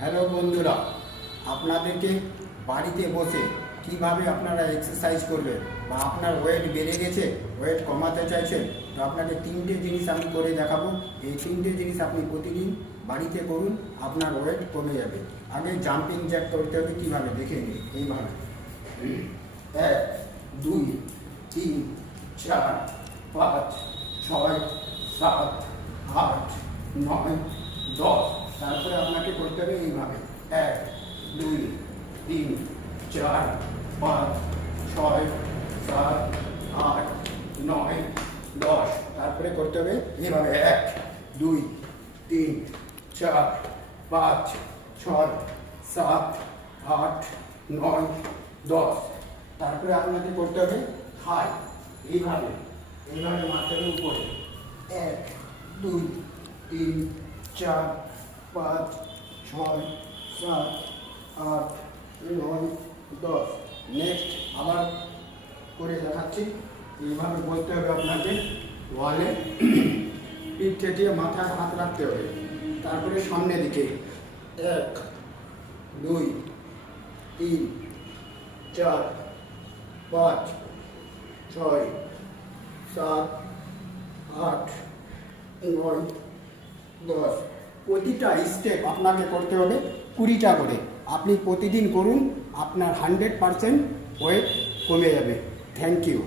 Hello বন্ধুরা, আপনাদেরকে বাড়িতে বসে কীভাবে আপনারা এক্সারসাইজ করবেন বা আপনার ওয়েট বেড়ে গেছে ওয়েট কমাতে চাইছেন, তো আপনাকে তিনটে জিনিস আমি করে দেখাবো। এই তিনটে জিনিস আপনি প্রতিদিন বাড়িতে করুন, আপনার ওয়েট কমে যাবে। আগে জাম্পিং জ্যাক করতে হবে কীভাবে? দেখে নিন, এইভাবে। এক, দুই, তিন, চার, পাঁচ, ছয়, সাত, আট, নয়, দশ তারপরে আপনাকে করতে হবে এইভাবে। এক, দুই, তিন, চার, পাঁচ, ছয়, সাত, আট, নয়, দশ। তারপরে করতে হবে এইভাবে। এক, দুই, তিন, চার, পাঁচ, ছয়, সাত, আট, নয়, দশ। তারপরে আপনাকে করতে হবে হাই। এইভাবে এইভাবে মাথার উপরে। এক, দুই, তিন, চার পাঁচ, ছয়, সাত, আট, নয়, দশ। নেক্সট আবার করে দেখাচ্ছি। এইভাবে বলতে হবে আপনাকে। ওয়ালে পিঠ ঠেটিয়ে মাথায় হাত রাখতে হবে। তারপরে সামনে দিকে। এক, দুই, তিন, চার, পাঁচ, ছয়, সাত, আট, নয়, দশ। প্রতিটা স্টেপ আপনাকে করতে হবে কুড়িটা করে। আপনি প্রতিদিন করুন, আপনার হান্ড্রেড পারসেন্ট ওয়েট কমে যাবে। Thank you